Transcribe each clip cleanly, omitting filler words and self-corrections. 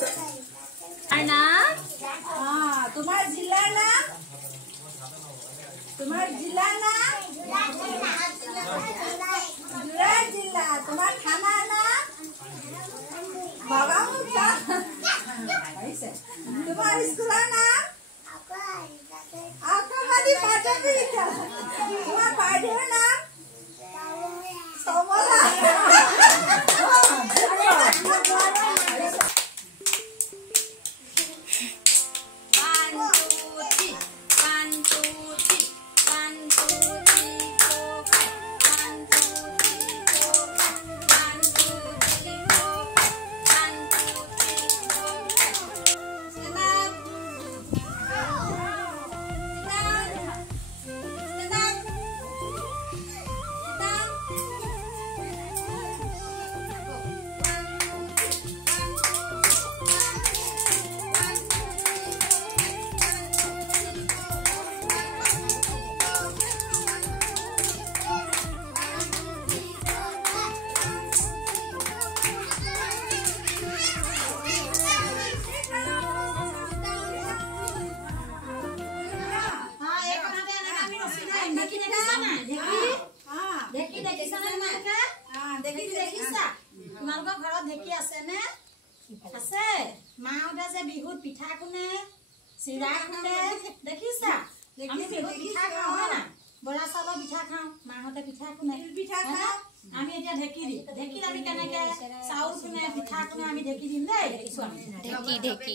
आना तुम्हार जिला ना तुम्हार जिला ना जुरार जिला तुम्हार थाना ना बाबा मुखिया तुम्हार स्कूल ना आकावादी पाटवी तुम्हार पार्टी ना सोमला বিহুত পিঠা কোনে চিৰা কোনে দেখিছা আমি বিহুত পিঠা খাওঁ হয় না বৰা চাউলৰ পিঠা খাওঁ মাহঁতে পিঠা কোনে পিঠা খাওঁ আমি এতিয়া ঢেকি দিম ঢেকিত আমি কেনেকে চাউল কোনে পিঠা কোনে আমি ঢেকি দিম দেই দেখিছো আমি ঢেকি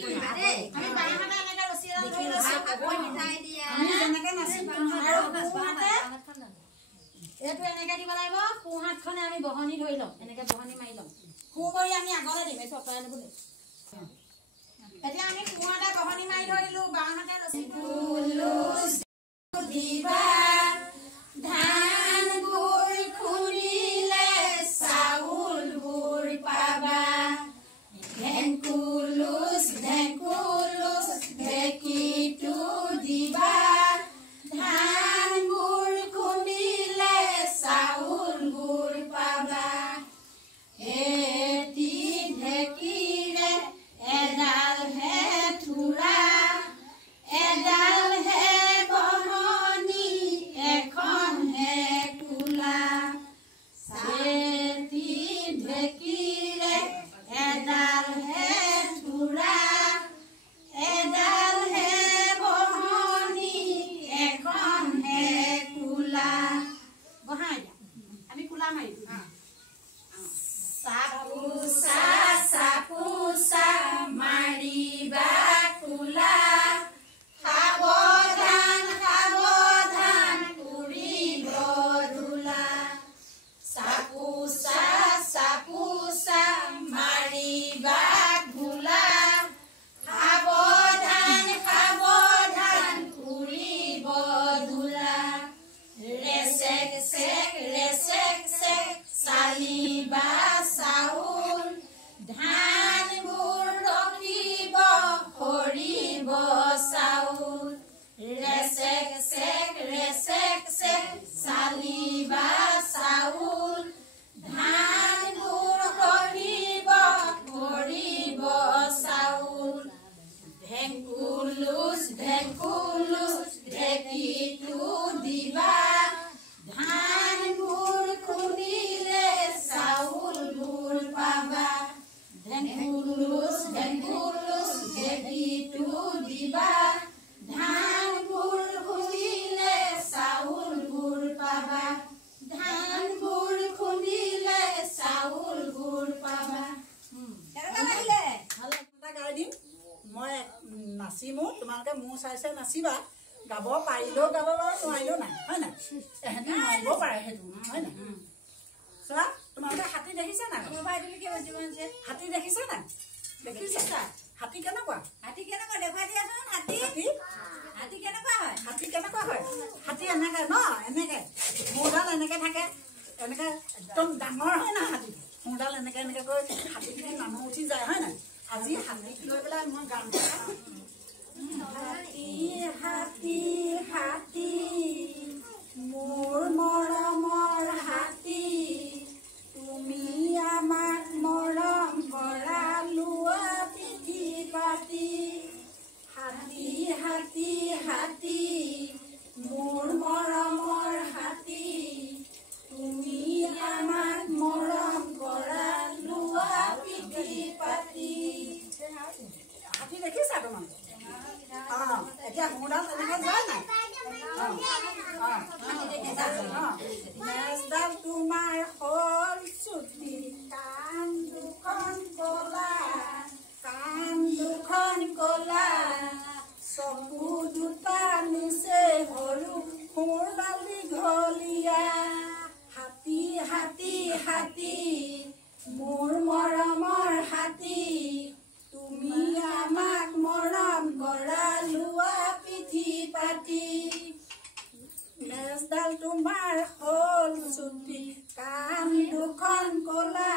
আমি বাহঁতে এনেকে ৰছী এডাল লৈ লৈছো মিঠাই দিয়া আমি যেনেকে নাচিম আৰু কুহাতে এইটো এনেকে দিব লাগিব কুহাতখনে আমি বহনি ধৰি লম এনেকে বহনি মাৰি লম কু কৰি আমি আগলৈ দিম এইটো অতৰাই ল'বলৈ এতিয়া আমি কুৱাটা বহনি মাৰি ধৰিলো বাহঁতে ৰছী দিবা ধান গুৰ খুলিলে চাউল গুৰ পাবা ঢেংকুলুচ ঢেংকুলুচ ঢেকিটো দিবা ধান গুৰ খুলিলে চাউল গুৰ পাবা এটি ঢেকিৰে এডাল হে থুৰা এডাল হে বহনি এখন হে কুলা সেটি ঢেকিৰে এডাল হে থুৰা এডাল হে বহনি এখন হে কুলা বহাই আমি কুলা মাৰিম সাপুসা সাপুসা মাৰিবা কুলা সাৱধান সাৱধান উৰিব ধূলা সাপুসা সাপুসা মাৰিবা ধূলা সাৱধান সাৱধান উৰিব ধূলা ৰেচেক চেক চালিবা চাউল ধানবোৰ ৰখিব সৰিব চাউল ৰেচেক চেক চালিবা চাউল ধানবোৰ ৰখিব সৰিব চাউল ঢেংকুলুচ ঢেংকুলুচ ঢেকিটো দিবা ধানবোৰ খুন্দিলে চাউলবোৰ পাবা ঢেংকুলুচ ঢেংকুলুচ ঢেকিটো দিবা ধানবোৰ খুন্দিলে চাউলবোৰ পাবা ধানবোৰ খুন্দিলে চাউলবোৰ পাবা গাই দিম মই নাচিমো তোমালোকে মোৰ চাই চাই নাচিবা গাব পাৰিলেও গাব বাৰু নোৱাৰিলেও নাই হয় নাই এহেঁতি নোৱাৰিব পাৰে সেইটো হয় নাই চোৱা তোমালোকে হাতী দেখিছা নাই হাতী দেখিছা নাই দেখিছা হাতী কেনেকুৱা দেখুৱাই দিয়াচোন হাতী হাতী কেনেকুৱা হয় হাতী এনেকে ন এনেকে মূৰডাল এনেকে থাকে এনেকে একদম ডাঙৰ হয় না হাতী মূৰডাল এনেকে এনেকে কৈ হাতীখিনি মানুহ উঠি যায় হয় নাই আজি হাতীক লৈ পেলাই মই গান হাতী হাতী হাতী মোৰ মৰমৰ হাতী তুমি আমাক মৰম কৰা লোৱা পিঠি চকু দুটা নিচে সৰু সোঁৰডাল দীঘলীয়া হাতী হাতী হাতী মোৰ মৰমৰ হাতী তুমি আমাক মৰম কৰা লোৱা পিঠি পাতি নেজডাল তোমাৰ হ'ল চুটি কাণ দুখন ক'লা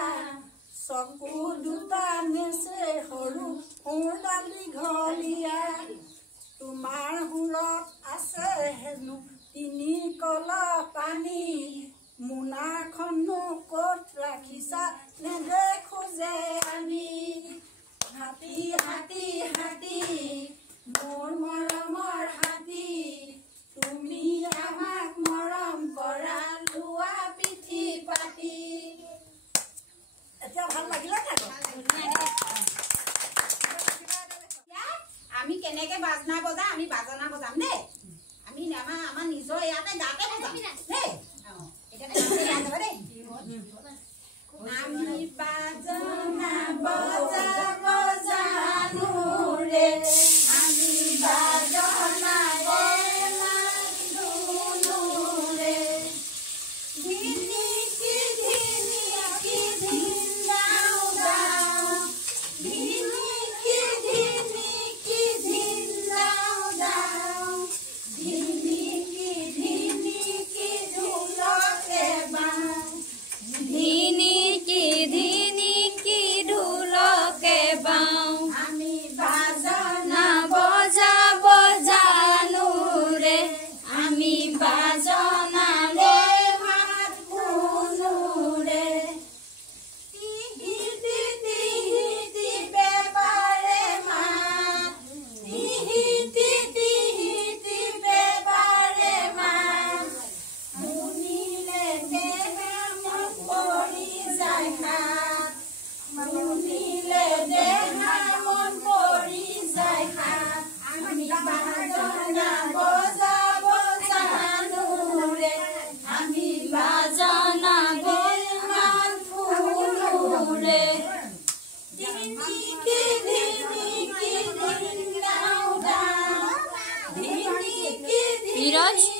চকু দুটা নিচে সৰু সোঁৰডাল দীঘলীয়া তোমাৰ সুৰত আছে হেনো তিনি কল পানী মোনাখনো ক'ত ৰাখিছা নেদেখো যে আমি হাতী হাতী হাতী মোৰ মৰমৰ হাতী তুমি আমাক মৰম কৰা লোৱা পিঠি পাতি এতিয়া ভাল লাগিলে আমি কেনেকে বাজনা বজাম আমি বাজনা বজাম দেই আমি আমাৰ নিজৰ ইয়াতে গাতে বজাম দেই আমি বাজনা বজাব জানো ৰে আমি বাজনা Miraj